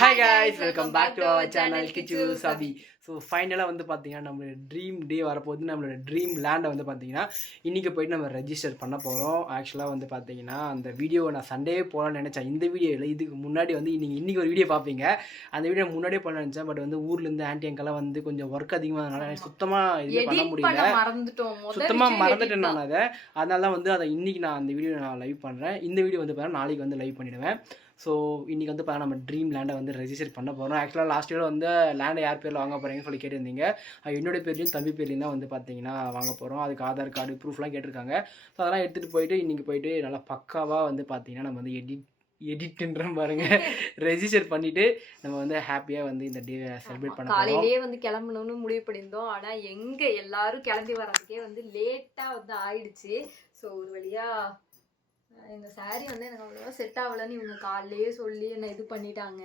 Hi guys, welcome back to our channel Kichu Sabi. So ஃபைனலாக வந்து பார்த்தீங்கன்னா நம்மளோட ட்ரீம் டே வரப்போது நம்மளோட ட்ரீம் லேண்டை வந்து பார்த்தீங்கன்னா இன்றைக்கி போய்ட்டு நம்ம ரெஜிஸ்டர் பண்ண போகிறோம். ஆக்சுவலாக வந்து பார்த்தீங்கன்னா அந்த வீடியோவை நான் சண்டேவே போகலான்னு நினச்சேன். இந்த வீடியோவில் இதுக்கு முன்னாடி வந்து நீங்கள் இன்றைக்கி ஒரு வீடியோ பார்ப்பீங்க. அந்த வீடியோ முன்னாடியே பண்ண நினச்சேன். பட் வந்து ஊர்லேருந்து ஆன்ட்டி அங்கெல்லாம் வந்து கொஞ்சம் ஒர்க் அதிகமாகனால சுத்தமாக இது பண்ண முடியல. சுத்தமாக மறந்துட்டேன் நான் அதை. அதனால தான் வந்து அதை இன்றைக்கி நான் அந்த வீடியோ நான் லைவ் பண்ணுறேன். இந்த வீடியோ வந்து பார்த்தீங்கன்னா நாளைக்கு வந்து லைவ் பண்ணிவிடுவேன். ஸோ இன்றைக்கி வந்து பார்த்தா நம்ம ட்ரீம் லேண்டை வந்து ரெஜிஸ்டர் பண்ண போகிறோம். ஆக்சுவலாக லாஸ்ட் இயர் வந்து லேண்டை யார் பேரில் வாங்க போகிறீங்கன்னு சொல்லி கேட்டிருந்தீங்க. என்னோடய பேர்லையும் தம்பி பேர்லையும் தான் வந்து பார்த்தீங்கன்னா வாங்க போகிறோம். அதுக்கு ஆதார் கார்டு ப்ரூஃப்லாம் கேட்டிருக்காங்க. ஸோ அதெல்லாம் எடுத்துகிட்டு போயிட்டு இன்றைக்கி போயிட்டு நல்லா பக்காவாக வந்து பார்த்தீங்கன்னா நம்ம வந்து எடிட்ன்ற பாருங்க ரெஜிஸ்டர் பண்ணிவிட்டு நம்ம வந்து ஹாப்பியாக வந்து இந்த டே செலிப்ரேட் பண்ண காலையிலேயே வந்து கிளம்பணும்னு முடிவு பண்ணியிருந்தோம். ஆனால் எங்கே எல்லாரும் கிளம்பி வர்றதுக்கே வந்து லேட்டாக வந்து ஆயிடுச்சு. ஸோ ஒரு வழியாக இந்த சாரீ வந்து எனக்கு அவ்வளோவா செட் ஆகலைன்னு இவங்க காலையிலேயே சொல்லி என்னை இது பண்ணிட்டாங்க.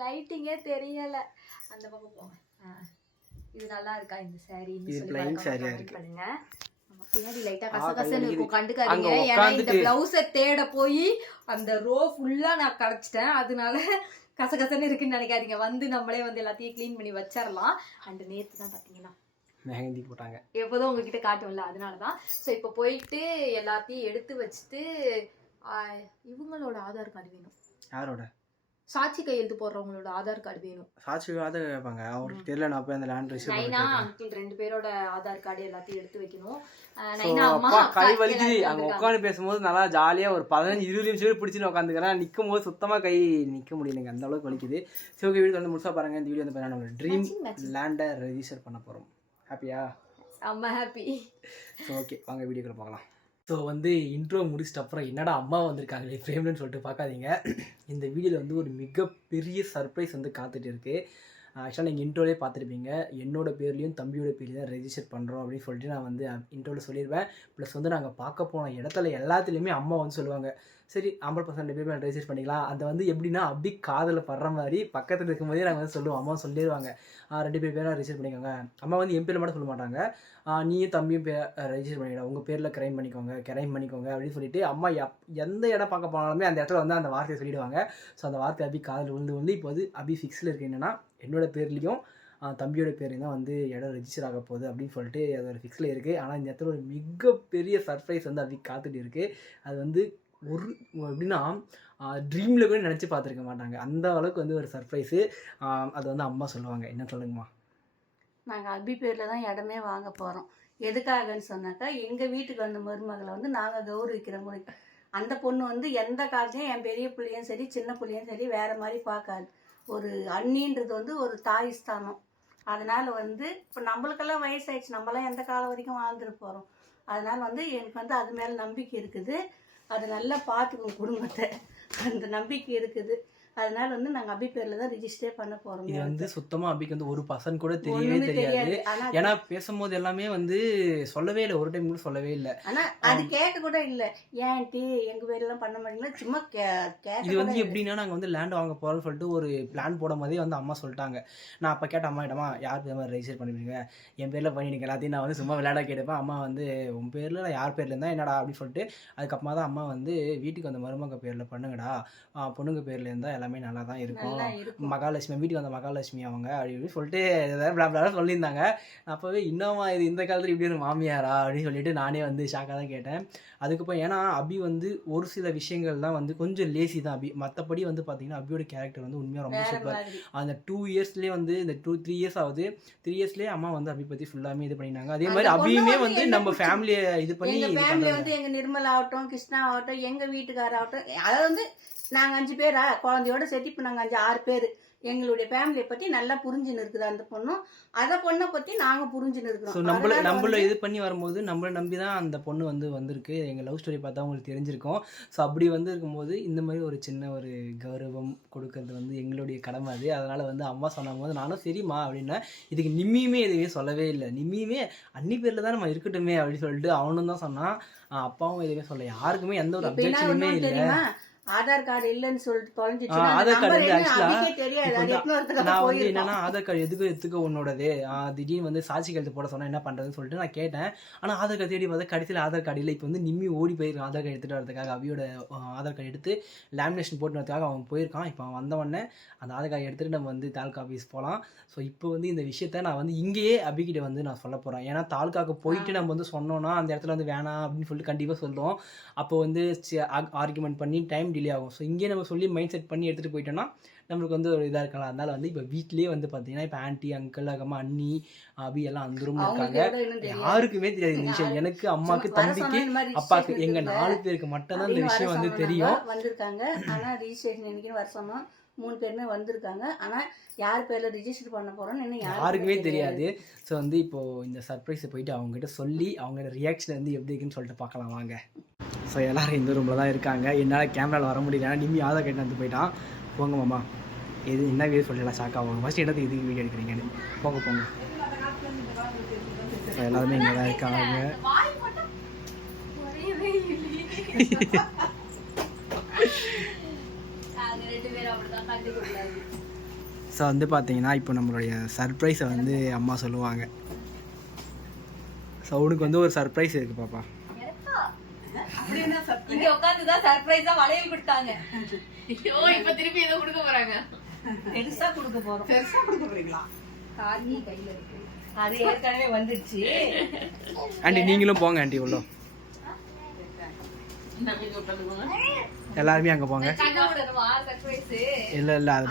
லைட்டிங்கே தெரியலை. அந்த பக்கம் போங்க. இது நல்லா இருக்கா இந்த சாரீ? பண்ணுங்க. பின்னாடி லைட்டா கசகசன்னு இருக்கும், கண்டுக்காதீங்க. ஏன்னா இந்த பிளவுஸை தேட போய் அந்த ரோ ஃபுல்லா நான் கடைச்சிட்டேன். அதனால கசகசன்னு இருக்குன்னு நினைக்காதீங்க. வந்து நம்மளே வந்து எல்லாத்தையும் கிளீன் பண்ணி வச்சிடலாம். அண்ட் நேற்று தான் பார்த்தீங்கன்னா மெஹந்தி போட்டாங்க. எப்போதும் உங்ககிட்ட காட்டும்ல, அதனாலதான். ஸோ இப்போ போயிட்டு எல்லாத்தையும் எடுத்து வச்சுட்டு இவங்களோட ஆதார் கார்டு வேணும். யாரோட? சாட்சி கையெழுத்து போடுறவங்களோட ஆதார் கார்டு வேணும். சாட்சி ஆதார் கேட்பாங்க. அவருக்கு தெரியல. நான் போய் அந்த லேண்ட் ரிசீவ் நைனா அங்கிள் 2 பேரோட ஆதார் கார்டு எல்லாத்தையும் எடுத்து வைக்கணும். அப்பா கை வலிக்குது. அங்க உட்காந்து பேசும்போது நல்லா ஜாலியா ஒரு 15-20 நிமிஷம் பிடிச்சிட்டு உட்காந்துக்கிறேன். நிற்கும் போது சுத்தமா கை நிற்க முடியலைங்க, அந்த அளவுக்கு வலிக்குது. சரி, ஓகே, வீடியோ வந்து முழுசா பாருங்க. இந்த வீடியோ வந்து நம்ம ட்ரீம் லேண்டை ரெஜிஸ்டர் பண்ண போறோம். ஹாப்பியா? அம்மா ஹாப்பி. ஸோ ஓகே, வாங்க வீடியோக்குள்ள பார்க்கலாம். ஸோ வந்து இன்ட்ரோ முடிச்சிட்ட அப்புறம் என்னடா அம்மா வந்திருக்காங்களே ஃப்ரேம்லன்னு சொல்லிட்டு பார்க்காதீங்க. இந்த வீடியோவில் வந்து ஒரு மிகப்பெரிய சர்ப்ரைஸ் வந்து காத்துட்டு இருக்குது. ஆக்சுவலாக நீங்கள் இன்ட்ரோலே பார்த்துருப்பீங்க. என்னோட பேர்லேயும் தம்பியோட பேர்லையும் தான் ரெஜிஸ்டர் பண்ணுறோம் அப்படின்னு சொல்லிட்டு நான் வந்து இன்ட்ரோவில் சொல்லிடுவேன். ப்ளஸ் வந்து நாங்கள் பார்க்க போன இடத்துல எல்லாத்துலேயுமே அம்மா வந்து சொல்லுவாங்க, சரி 50% பேர் ரெஜிஸ்டர் பண்ணிக்கலாம். அதை வந்து எப்படின்னா அப்படி காதில் படுற மாதிரி பக்கத்தில் இருக்கும்போதே நாங்கள் வந்து சொல்லுவோம். அம்மா சொல்லிடுவாங்க, 2 பேராக ரெஜிஸ்டர் பண்ணிக்கோங்க. அம்மா வந்து என் பேரில் மட்டும் சொல்ல மாட்டாங்க, நீயும் தம்பியும் ரெஜிஸ்டர் பண்ணிக்கலாம், உங்கள் பேரில் கிரைம் பண்ணிக்கோங்க அப்படின்னு சொல்லிட்டு அம்மா எந்த இடம் பார்க்க போனாலுமே அந்த இடத்துல வந்து அந்த வார்த்தையை சொல்லிவிடுவாங்க. ஸோ அந்த வார்த்தை அபி காதில் விழுந்து இப்போ வந்து அபி ஃபிக்ஸில் இருக்குது. என்னென்னா என்னோடய பேர்லேயும் தம்பியோட பேர்லையும் தான் வந்து இடம் ரெஜிஸ்டர் ஆக போகுது அப்படின்னு சொல்லிட்டு அது ஒரு ஃபிக்ஸில் இருக்குது. ஆனால் இந்த இடத்துல ஒரு மிகப்பெரிய சர்ப்ரைஸ் வந்து அபி காத்துட்டு இருக்குது. அது வந்து ஒரு எப்படின்னா ட்ரீமில் கூட நினச்சி பார்த்துருக்க மாட்டாங்க. அந்த அளவுக்கு வந்து ஒரு சர்ப்ரைஸு. அது வந்து அம்மா சொல்லுவாங்க. என்ன சொல்லுங்கம்மா? நாங்கள் அபி பேரில் தான் இடமே வாங்க போகிறோம். எதுக்காகன்னு சொன்னாக்கா, எங்கள் வீட்டுக்கு வந்த மருமகளை வந்து நாங்கள் கௌரவிக்கிற முறை. அந்த பொண்ணு வந்து எந்த காலத்தையும் என் பெரிய பிள்ளையும் சரி சின்ன பிள்ளையும் சரி வேறு மாதிரி பார்க்காது. ஒரு அண்ணின்றது வந்து ஒரு தாய் ஸ்தானம். அதனால் வந்து இப்போ நம்மளுக்கெல்லாம் வயசாகிடுச்சு, நம்மளாம் எந்த காலம் வரைக்கும் வாழ்ந்துட்டு போகிறோம். அதனால் வந்து எனக்கு வந்து அது மேலே நம்பிக்கை இருக்குது. அதை நல்லா பார்த்துக்கும் குடும்பத்தை, அந்த நம்பிக்கை இருக்குது. அதனால வந்து நாங்கள் அபி பேரில் தான் ரிஜிஸ்டர் பண்ண போகிறோம். இது வந்து சுத்தமாக அபிக்கு வந்து ஒரு பர்சன்ட் கூட தெரியவே தெரியாது. ஏன்னா பேசும்போது எல்லாமே வந்து சொல்லவே இல்லை, ஒரு டைம் கூட சொல்லவே இல்லை. ஆனால் அது கேட்க கூட இல்லை, ஏன்ட்டி எங்கள் பேர்லாம் பண்ண மாட்டீங்களா, சும்மா இது வந்து எப்படின்னா நாங்கள் வந்து லேண்ட் வாங்க போகிறோம்னு சொல்லிட்டு ஒரு பிளான் போடும் போதே வந்து அம்மா சொல்லிட்டாங்க. நான் அப்போ கேட்ட அம்மா இடமா யார் பேர் மாதிரி ரெஜிஸ்டர் பண்ணிடுவீங்க, என் பேரில் பண்ணிடுங்க எல்லாத்தையும். நான் வந்து சும்மா விளையாட கேட்டப்பேன். அம்மா வந்து உன் பேரில் யார் பேரில் இருந்தால் என்னடா அப்படின்னு சொல்லிட்டு அதுக்கப்புறமா தான் அம்மா வந்து வீட்டுக்கு வந்த மருமக பேரில் பண்ணுங்கடா, பொண்ணுங்க பேரில் இருந்தால் எல்லாமே நல்லா தான் இருக்கும், மகாலட்சுமி வீட்டுக்கு வந்த மகாலட்சுமி அவங்க அப்படின்னு சொல்லிட்டு ஏதாவது சொல்லியிருந்தாங்க. அப்போவே இன்னும் இது இந்த காலத்தில் இப்படி ஒரு மாமியாரா அப்படின்னு சொல்லிட்டு நானே வந்து ஷாக்காக தான் கேட்டேன். அதுக்கப்புறம் ஏன்னா அபி வந்து ஒரு சில விஷயங்கள் தான் வந்து கொஞ்சம் லேசி தான் அபி. மற்றபடி வந்து பார்த்தீங்கன்னா அபியோட கேரக்டர் வந்து உண்மையாக ரொம்ப சூப்பர். அந்த 2 இயர்ஸ்லேயே வந்து இந்த 3 இயர்ஸ் ஆகுது. 3 இயர்ஸ்லேயே அம்மா வந்து அபி பற்றி ஃபுல்லாமே இது பண்ணினாங்க. அதே மாதிரி அபியுமே வந்து நம்ம ஃபேமிலியை இது பண்ணி வந்து எங்கள் நிர்மலா ஆகட்டும், கிருஷ்ணா ஆகட்டும், எங்கள் வீட்டுக்காராகட்டும், அதை வந்து நாங்கள் 5 பேரா குழந்தையோட சேர்த்து இப்போ நாங்கள் 5-6 பேர் எங்களுடைய ஃபேமிலியை பற்றி நல்லா புரிஞ்சுன்னு இருக்குது அந்த பொண்ணும். அதை பொண்ணை பற்றி நாங்கள் புரிஞ்சுன்னு இருக்கிறோம். ஸோ நம்மள இது பண்ணி வரும்போது நம்மளை நம்பி தான் அந்த பொண்ணு வந்து வந்திருக்கு. எங்கள் லவ் ஸ்டோரி பார்த்தா உங்களுக்கு தெரிஞ்சிருக்கும். ஸோ அப்படி வந்து இருக்கும்போது இந்த மாதிரி ஒரு சின்ன ஒரு கௌரவம் கொடுக்கறது வந்து எங்களுடைய கடமை அது. அதனால் வந்து அம்மா சொன்னபோது நானும் சரிம்மா அப்படின்னா, இதுக்கு நிம்மியுமே எதுவுமே சொல்லவே இல்லை. நிம்மியுமே அன்னி பேரில் தான் நம்ம இருக்கட்டுமே அப்படின்னு சொல்லிட்டு அவனும் தான் சொன்னான். அப்பாவும் எதுவுமே சொல்ல, யாருக்குமே எந்த ஒரு அப்ஜெக்ஷனுமே இல்லை. ஆதார் கார்டு இல்லைன்னு சொல்லிட்டு தொலைஞ்சிச்சு. ஆதார் கார்டு வந்து அதுக்கே தெரியாது. அது ஆக்சுவலா நான் வந்து என்னன்னா ஆதார் கார்டு எதுக்கு உன்னோடது திடீர்னு வந்து சாட்சி கையெழுத்து போட சொன்னா என்ன பண்றதுன்னு சொல்லிட்டு நான் கேட்டேன். ஆனா ஆதார் கார்டு தேடி பார்த்தா கடைசியில் ஆதார் கார்டு இல்லை. இப்போ வந்து நிம்மி ஓடி போயிருக்கான் ஆதார் கார்டு எடுத்துட்டு வரதுக்காக. அவியோட ஆதார் கார்டு எடுத்து லேமினேஷன் போட்டு வரதுக்காக அவன் போயிருக்கான். இப்போ அவன் வந்தவொடனே அந்த ஆதார் கார்டு எடுத்துட்டு நம்ம வந்து தாலுக்கா ஆஃபீஸ் போகலாம். ஸோ இப்போ வந்து இந்த விஷயத்த நான் வந்து இங்கேயே அபிகிட்ட வந்து நான் சொல்ல போகிறேன். ஏன்னா தாலுக்காவுக்கு போயிட்டு நம்ம வந்து சொன்னோன்னா அந்த இடத்துல வந்து வேணாம் அப்படின்னு சொல்லிட்டு கண்டிப்பாக சொல்லுவோம். அப்போ வந்து ஆர்குமெண்ட் பண்ணி டைம் டிலே ஆகும். ஸோ இங்கேயே நம்ம சொல்லி மைண்ட் செட் பண்ணி எடுத்துகிட்டு போயிட்டோம்னா நம்மளுக்கு வந்து ஒரு இதாக இருக்கலாம். அதனால வந்து இப்போ வீட்லேயே வந்து பார்த்தீங்கன்னா இப்போ ஆன்ட்டி அங்கிள் அம்மா அண்ணி அபி எல்லாம் அந்த ரூமில் இருக்காங்க. யாருக்குமே தெரியாது இந்த விஷயம். எனக்கு அம்மாவுக்கு தம்பிக்கு அப்பாவுக்கு எங்கள் 4 பேருக்கு மட்டும்தான் இந்த விஷயம் வந்து தெரியும். வந்திருக்காங்க. ஆனால் ரிஜிஸ்ட்ரேஷன் என்னைக்குன்னு வர சொன்னோம். 3 பேருமே வந்திருக்காங்க. ஆனால் யார் பேரில் ரிஜிஸ்டர் பண்ண போகிறோன்னு இன்னும் யாருக்குமே தெரியாது. ஸோ வந்து இப்போது இந்த சர்ப்ரைஸை போயிட்டு அவங்ககிட்ட சொல்லி அவங்களோட ரியாக்ஷன் வந்து எப்படி இருக்குன்னு சொல்லிட்டு பார்க்கலாம் வாங்க. ஸோ எல்லோரும் இந்த ரூமில் தான் இருக்காங்க. என்னால் கேமராவில் வர முடியல. ஏன்னா நிம்மி ஆதார் கார்டு வந்து போயிட்டான். போங்க மாமா, எது என்ன வீடியோ சொல்லலாம் ஷாக் ஆகும். ஃபஸ்ட்டு என்னது இதுக்கு வீடியோ எடுக்கிறீங்கன்னு போங்க. ஸோ எல்லாருமே இங்கே தான் இருக்காங்க. ஸோ வந்து பார்த்தீங்கன்னா இப்போ நம்மளுடைய சர்ப்ரைஸை வந்து அம்மா சொல்லுவாங்க. ஸோ உனக்கு வந்து ஒரு சர்ப்ரைஸ் இருக்குது பாப்பா. இங்க உட்கார்ந்துதான் சர்ப்ரைஸா வளையல் கொடுத்தாங்க. ஐயோ இப்ப திருப்பி ஏதோ கொடுக்க போறாங்க. பெருசா கொடுக்க போறோம். பெருசா கொடுக்க போறீங்களா? கார்த்தி கையில இருக்கு. அது ஏற்கனவே வந்துடுச்சு. ஆண்டி நீங்களும் போங்க. ஆண்டி உள்ள எல்லாருமே அங்கே போங்க. இல்லை அது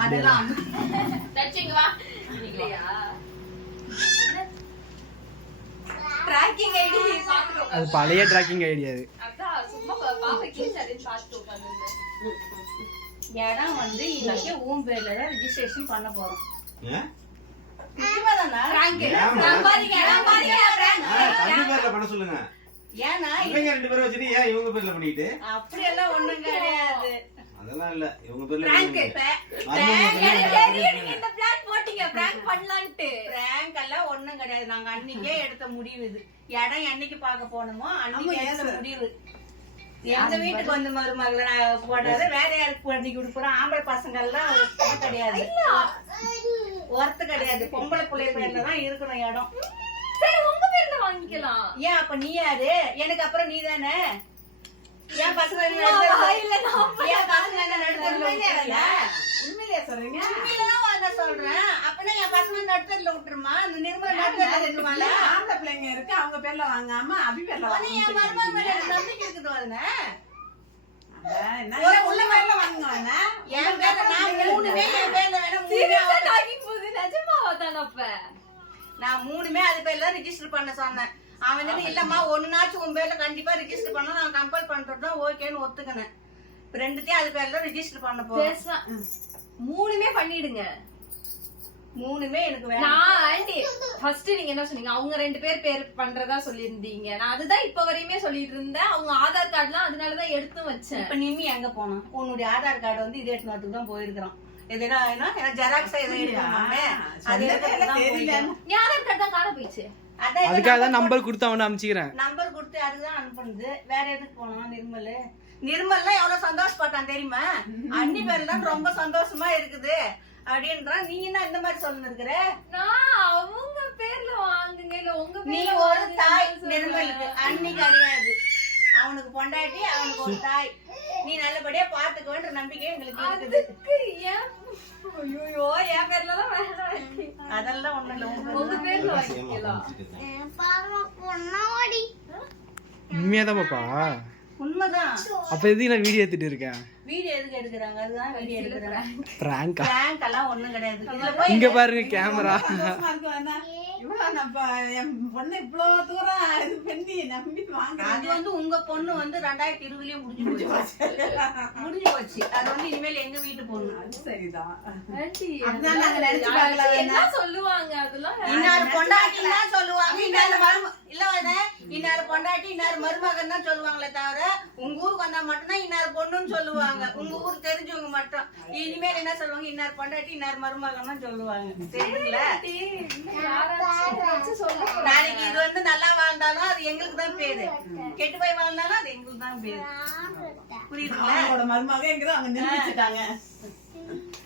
அது பழைய ட்ராக்கிங் ஐடியா. இடம் வந்து இன்னைக்கு உன் பேர்ல தான் ரிஜிஸ்ட்ரேஷன் பண்ண போறோம். ஏன்னா ரெண்டு பேரும் வச்சுட்டு ஏன் இவங்க பேர்ல பண்ணிட்டு அப்படியெல்லாம் ஒண்ணும் கிடையாது. அதெல்லாம் இல்ல இவங்க பேர்ல பிராங்க் எல்லாம் ஒண்ணும் கிடையாது. நாங்க அன்னைக்கே எடுத்த முடிவு இது. இடம் என்னைக்கு பார்க்க போனோமோ அன்னைக்கு எடுத்த முடிவு. எங்க வீட்டுக்கு வந்து மருமகளை நான் போடாது வேற யாருக்கு பண்ணி கொடுக்குறோம். ஆம்பளை பசங்க எல்லாம் கிடையாது, ஒர்த்து கிடையாது. பொம்பளை பிள்ளை பேர்ல தான் இருக்கணும் இடம். சரி உங்க பேர்ல வாங்கிக்கலாம். ஏன் அப்ப நீ யாரு? எனக்கு அப்புறம் நீ தானே. என் பசங்க உண்மையிலே சொல்றீங்க? உண்மையிலதான் வாங்க சொல்றேன். அப்பனா என் பசங்க நடுத்தல விட்டுருமா? அந்த நிர்மலா நடுத்தல ஆம்பளை பிள்ளைங்க இருக்கு, அவங்க பேர்ல வாங்காம அபி பேர்ல வாங்க. என் மருமக மேல எனக்கு நம்பிக்கை இருக்குது. வாங்க உள்ள பேர்ல வாங்குவாங்க. என் பேர்ல நான் 3மே என் பேர்ல வேணும். நிஜமாவா தானே? அப்ப நான் 3மே அது பேர்ல ரிஜிஸ்டர் பண்ண சொன்னேன். அவன் வந்து இல்லம்மா ஒன்னாச்சும் உன் பேர்ல கண்டிப்பா ரிஜிஸ்டர் பண்ண நான் கம்பல் பண்றதுதான் ஓகேன்னு ஒத்துக்கினேன். ரெண்டுத்தையும் அது பேர்ல ரிஜிஸ்டர் பண்ண போறேன். 3மே பண்ணிடுங்க. 3மே எனக்கு வேணும். நான் ஆண்டி ஃபர்ஸ்ட் நீங்க என்ன சொன்னீங்க? அவங்க 2 பேர் பண்றதா சொல்லியிருந்தீங்க. நான் அதுதான் இப்ப வரையுமே சொல்லிட்டு இருந்தேன். அவங்க ஆதார் கார்டுலாம் அதனாலதான் எடுத்து வச்சேன். இப்ப நிம்மி எங்க போனோம்? உன்னுடைய ஆதார் கார்டு வந்து இது எடுத்து வரதுக்கு தான் போயிருக்கிறோம். எதுனா ஜெராக்ஸ் எதுவும் எடுக்கணுமாமே அது தெரியல. ஆதார் கார்டு தான் காண போயிடுச்சு. அதுக்காக தான் நம்பர் கொடுத்து அவனை அனுப்பிச்சிக்கிறேன். நம்பர் கொடுத்து அதுதான் அனுப்புனது. வேற எதுக்கு போனோம்? நிர்மல்லாம் எவ்வளவு சந்தோஷப்பட்டான் தெரியுமா? அண்ணி பேர்ல தான் ரொம்ப சந்தோஷமா இருக்குது அப்படின்றான். நீ என்ன இந்த மாதிரி சொல்லிட்டு இருக்கிற? நான் அவங்க பேர்ல வாங்குங்க இல்ல உங்க நீ ஒரு தாய். நிர்மலுக்கு அண்ணி கிடையாது. அவனுக்கு பொண்டாட்டி, அவனுக்கு ஒரு தாய். நீ நல்லபடியா பாத்துக்க வேண்டிய நம்பிக்கை எங்களுக்கு இருக்குது. ஐயோ என் பேர்ல தான் வேணாம். அதெல்லாம் ஒண்ணும் இல்ல. உங்க பேர்ல வாங்கிக்கலாம். உண்மையாதான் பாப்பா? உண்மைதான். அப்ப எதுக்கு நான் வீடியோ எடுத்துட்டு இருக்கேன்? வீடியோ எதுக்கு எடுக்கிறாங்க? அதுதான் வீடியோ எடுக்கிறாங்க. பிராங்கா? பிராங்க் எல்லாம் ஒண்ணும் கிடையாது. இதுல போய் இங்க பாருங்க கேமரா. இவ்வளவு நம்ம என் பொண்ணு இவ்வளவு தூரம் இது பண்ணி நம்பி வாங்க. அது வந்து உங்க பொண்ணு வந்து 2020லயே முடிஞ்சு போச்சு. அது வந்து இனிமேல் எங்க வீட்டு பொண்ணு. அது சரிதான். ஆண்டி அதான் நாங்க நினைச்சு பார்க்கல. என்ன சொல்லுவாங்க? அதெல்லாம் இன்னாரு பொண்டாட்டின்னா சொல்லுவாங்க. இன்னாரு இல்ல இன்னார் பொண்டாட்டி இன்னார் மருமகன் தான் சொல்லுவாங்களே தவிர உங்க ஊருக்கு வந்தா மட்டும்தான் இன்னார் பொண்ணுன்னு சொல்லுவாங்க. உங்க ஊருக்கு தெரிஞ்சவங்க மட்டும். இனிமேல் என்ன சொல்லுவாங்க, இன்னார் பொண்டாட்டி இன்னார் மருமகன் தான் சொல்லுவாங்க. தெரியுங்களா? நாளைக்கு இது வந்து நல்லா வாழ்ந்தாலும் அது எங்களுக்கு தான் பேரு, கெட்டு போய் வாழ்ந்தாலும் அது எங்களுக்கு தான் பேரு. புரியுதுங்களா? மருமகன் எங்கதான் அங்க நிறுத்திட்டாங்க.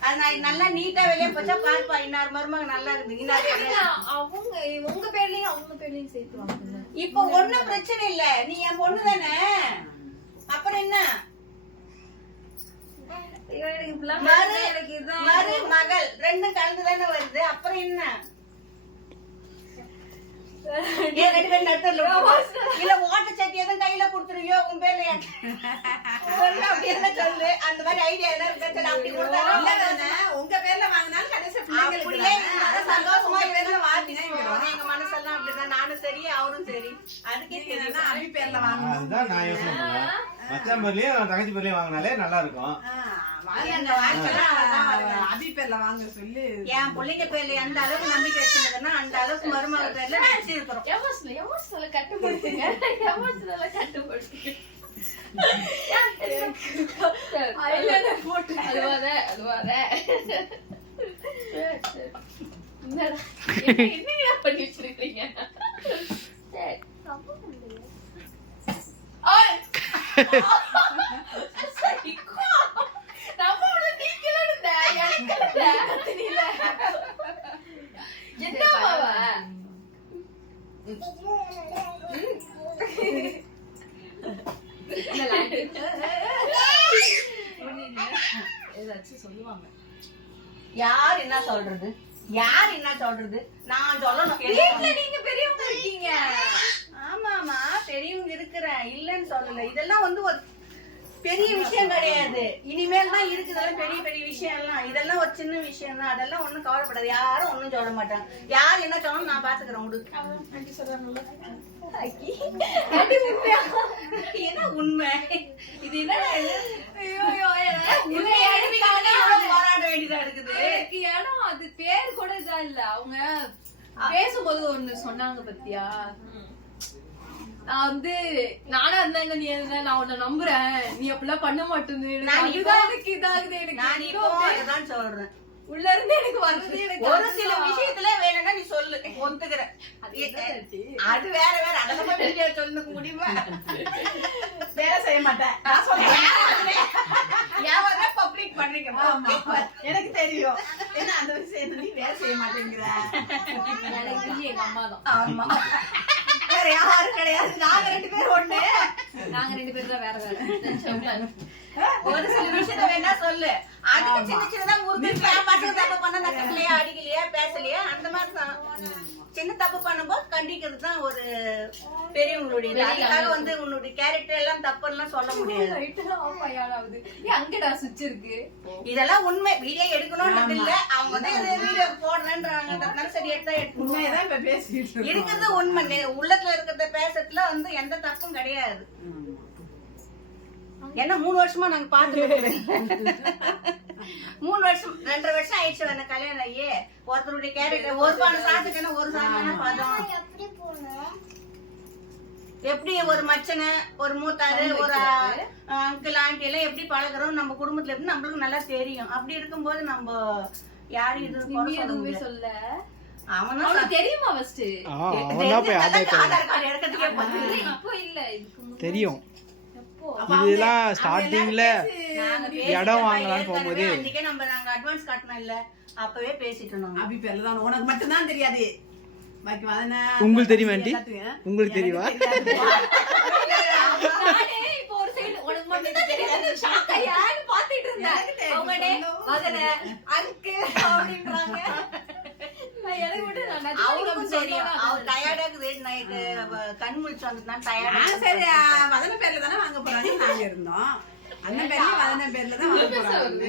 அது நான் நல்லா நீட்டா வெளியே போச்சா பாருப்பா, இன்னார் மருமகன் நல்லா இருக்குது. அவங்க உங்க பேர்லயும் அவங்க பேர்லயும் சேர்த்துவாங்க. இப்ப ஒண்ணும் பிரச்சனை இல்ல, நீ என் பொண்ணு தானே. அப்புறம் என்ன, மருமகள் ரெண்டும் கலந்து தானே வருது. அப்புறம் என்ன, இல்ல ஓட்ட சட்டி எதுவும் கையில குடுத்துருவியோ உன் பேர்ல சொல்லு, அப்படி என்ன சொல்லு. அந்த மாதிரி ஐடியா அப்படி உங்க பேர்ல வாங்கினாலும் அப்படியே சந்தோஷமா எங்க மனசெல்லாம் அப்படிதான். நானும் சரி அவரும் சரி. அதுக்கே தெரியும் அபி பேர்ல வாங்கணும். அதுதான் நான் யோசனை பண்ணேன். மச்சான் பேர்லயும் தங்கச்சி பேர்லயும் வாங்கினாலே நல்லா இருக்கும். அபி பேர்ல வாங்க சொல்லு. என் பிள்ளைங்க பேர்ல எந்த அளவுக்கு நம்பிக்கை வச்சிருக்கேன்னா அந்த அளவுக்கு மருமக பேர்ல வச்சிருக்கிறோம். கட்டுப்படுத்துங்க. என்ன பண்ணி வச்சிருக்கீங்க? சொல்லுவாங்க யார் என்ன சொல்றது, யார் என்ன சொல்றது, நான் சொல்லணும். நீங்க பெரியவங்க இருக்கீங்க. ஆமாமா பெரியவங்க இருக்கிறேன், இல்லன்னு சொல்லல. இதெல்லாம் வந்து ஒரு பெரிய விஷயம் கிடையாது. இனிமேல் தான் இருக்குதெல்லாம் பெரிய பெரிய விஷயம் எல்லாம். இதெல்லாம் ஒரு சின்ன விஷயம் தான். அதெல்லாம் ஒண்ணும் கவலைப்படாது. யாரும் ஒண்ணும் சொல்ல மாட்டாங்க. யார் என்ன சொல்லணும் நான் பாத்துக்கிறேன். என்ன உண்மை இது? என்ன போராட வேண்டியதா இருக்குது. இடம் அது பேர் கூட இதா இல்ல. அவங்க பேசும்போது ஒண்ணு சொன்னாங்க பத்தியா, நான் வந்து நானா இருந்தாங்க நீ இருந்தா நான் உன்னை நம்புறேன், நீ அப்படிலாம் பண்ண மாட்டேன்னு. எனக்கு இதாகுது. எனக்கு நான் இப்போ அதான் சொல்றேன். உள்ள இருந்து எனக்கு வர்றது எனக்கு ஒரு சில விஷயத்துல வேணும்னா நீ சொல்லு, ஒத்துக்கிறேன். அது வேற வேற. அதெல்லாம் வீடியோ சொல்லுக்க முடியுமா? வேலை செய்ய மாட்டேன் நான் சொல்றேன். பப்ளிக் பண்றீங்க எனக்கு தெரியும். ஏன்னா அந்த விஷயம் நீ வேலை செய்ய மாட்டேங்கிற. எங்க அம்மா தான். ஆமா வேற யாரும் கிடையாது. நாங்க ரெண்டு பேரும் ஒண்ணு. நாங்க ரெண்டு பேரும் தான் வேற வேற. ஒரு சில விஷயத்த வேணா சொல்லு. அதுக்கு சின்ன சின்னதா முருகன் பசங்க தப்பு பண்ண நக்கலையா அடிக்கலையா பேசலையா அந்த மாதிரி தான். சின்ன தப்பு பண்ணும்போது கண்டிக்கிறது தான் ஒரு பெரியவங்களுடைய. அதுக்காக வந்து உன்னுடைய கேரக்டர் எல்லாம் தப்பு எல்லாம் சொல்ல முடியாது. அங்கடா சுவிட்ச் இருக்கு. இதெல்லாம் உண்மை. வீடியோ எடுக்கணும்ன்றது இல்ல, அவங்க தான் வீடியோ போடுறேன்றாங்க. சரி எடுத்தா இருக்கிறது உண்மை. உள்ளத்துல இருக்கிறத பேசுறதுல வந்து எந்த தப்பும் கிடையாது. ஏன்னா 3 வருஷமா நாங்க பாத்துருக்கோம். 3 வருஷம் 2.5 வருஷம் ஆயிடுச்சு வேணா கல்யாணம் ஆகி. ஒருத்தருடைய கேரக்டர் ஒரு பானை சாத்துக்கணும், ஒரு சாதனை பார்த்தோம். எப்படி ஒரு மச்சனை, ஒரு மூத்தாரு, ஒரு அங்கிள் ஆண்டி எல்லாம் எப்படி பழகுறோம் நம்ம குடும்பத்துல எப்படி நம்மளுக்கு நல்லா தெரியும். அப்படி இருக்கும்போது நம்ம யாரும் இது சொல்ல அவனும் தெரியுமா ஃபர்ஸ்ட் ஆதார் கார்டு எடுக்கிறதுக்கே இப்போ இல்ல இதுக்கு தெரியும். இதெல்லாம் ஸ்டார்டிங்ல இடம் வாங்கலாம்னு போகும்போது நாங்க அட்வான்ஸ் கட்டணும் இல்ல, அப்பவே பேசிட்டோம். அபி பேர்ல தான். உனக்கு மட்டும் தான் தெரியாது. பாக்கி வாதனா உங்களுக்கு தெரியுமா ஆண்டி? உங்களுக்கு தெரியுமா? இப்போ ஒரு சைடு உனக்கு மட்டும் தான் தெரியாது. ஷாக்கா யாரு பாத்துட்டு இருந்தாங்க. அவனே வதன அங்கிள் அப்படின்றாங்க. எனக்கு மட்டும் நான் அவளுக்கும் தெரியும். அவ டயர்டா இருக்குது. நைட் கண் முழிச்சு வந்ததுதான் டயர்டா. சரி வதன பேர்ல தானே வாங்க போறாங்க. நாங்க இருந்தோம் அண்ணன் பேர்ல வதன பேர்ல தான் வாங்க போறாங்க.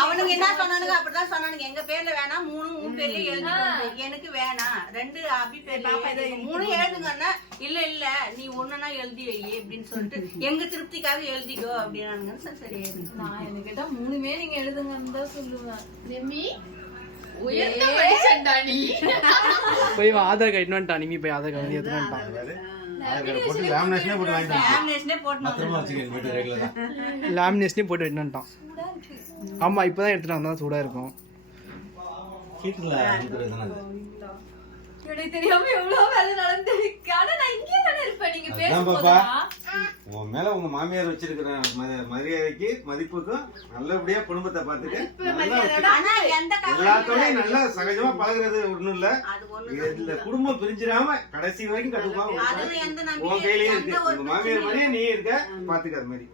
அவனுங்க என்ன சொன்னானுங்க அப்படிதான் சொன்னானுங்க. எங்க பேர்ல வேணாம், 3 உன் பேர்லயே எழுதுங்க. எனக்கு வேணாம் 2 அபி பேர்ல 3 எழுதுங்கன்னா இல்ல இல்ல நீ ஒண்ணுனா எழுதி வை அப்படின்னு சொல்லிட்டு எங்க திருப்திக்காக எழுதிக்கோ அப்படின்னானுங்க. சரி நான் எனக்கு கேட்டா 3மே நீங்க எழுதுங்கன்னு தான் சொல்லுவேன். உயர்ந்த மனுஷன்டா நீ. போய் இவன் ஆதார் கார்டு இன்னொன்ட்டான் நிமி போய் ஆதார் கார்டு எடுத்துட்டான். போட்டு லேமினேஷனே போட்டு வாங்கிட்டு லேமினேஷனே போட்டு பத்திரமா வச்சுக்கேன் வீட்டு ரைட்ல தான். லேமினேஷனே போட்டு எடுத்துட்டான். ஆமா இப்பதான் எடுத்துட்டு வந்தா சூடா இருக்கும். ஹீட்டர்ல இருக்கிறது தானே அது. எனக்கு தெரியாம எவ்வளவு வேலை நடந்திருக்கு. ஆனா நான் இங்கே தானே இருப்பேன் நீங்க அதான் பாப்பா. பேசும்போது. உன் மேல உங்க மாமியார் வச்சிருக்கிற மரியாதைக்கு மதிப்புக்கும் நல்லபடியா குடும்பத்தை பாத்துக்க. நல்லா ஆனா எந்த எல்லாத்தோடயும் நல்லா சகஜமா பழகுறது ஒண்ணும் இல்ல. அது ஒண்ணு இதுல குடும்பம் பிரிஞ்சிடாம கடைசி வரைக்கும் கட்டுப்பா அதுல எந்த உன் நம்பிக்கை கையிலயே எந்த இருக்கு. ஒரு உங்க மாமியார் மாதிரியே நீ இருக்க பாத்துக்க. அது மாதிரி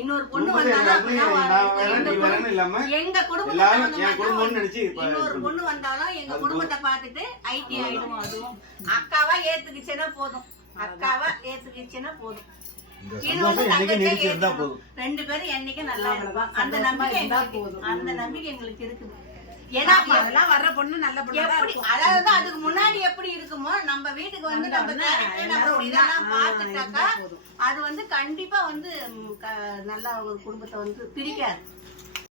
இன்னொரு பொண்ணு குடும்பத்தை வந்தாலும் நான் வேற நீ வேறன்னு இல்லாம எங்க குடும்பம் எல்லாரும் என் குடும்பம்னு நினைச்சு இன்னொரு பொண்ணு வந்தாலும் எங்க குடும்பத்தை பார்த்துட்டு ஐடி ஆயிடுவோம். அதுவும் அக்காவா ஏத்துக்கிச்சுன்னா போதும். அக்காவா ஏத்துக்கிச்சுன்னா போதும். இந்த இது வந்து சந்தோஷம் என்னைக்கு தங்கச்சியா நீடிச்சு இருந்தா ஏத்துக்கணும். போதும். ரெண்டு பேரும் என்னைக்கு நல்லா இருப்போம். அந்த நம்பிக்கை எங்களுக்கு அந்த நம்பிக்கை எங்களுக்கு இருக்குது. ஏன்னா அதெல்லாம் வர்ற பொண்ணு நல்ல பொண்ணு தான் எப்படி இருக்கும். அதாவது அதுக்கு முன்னாடி எப்படி இருக்குமோ நம்ம வீட்டுக்கு வந்து நம்ம character, நம்ம இதெல்லாம் பார்த்துட்டாக்கா அது வந்து கண்டிப்பா வந்து நல்லா ஒரு குடும்பத்தை வந்து பிரிக்காது.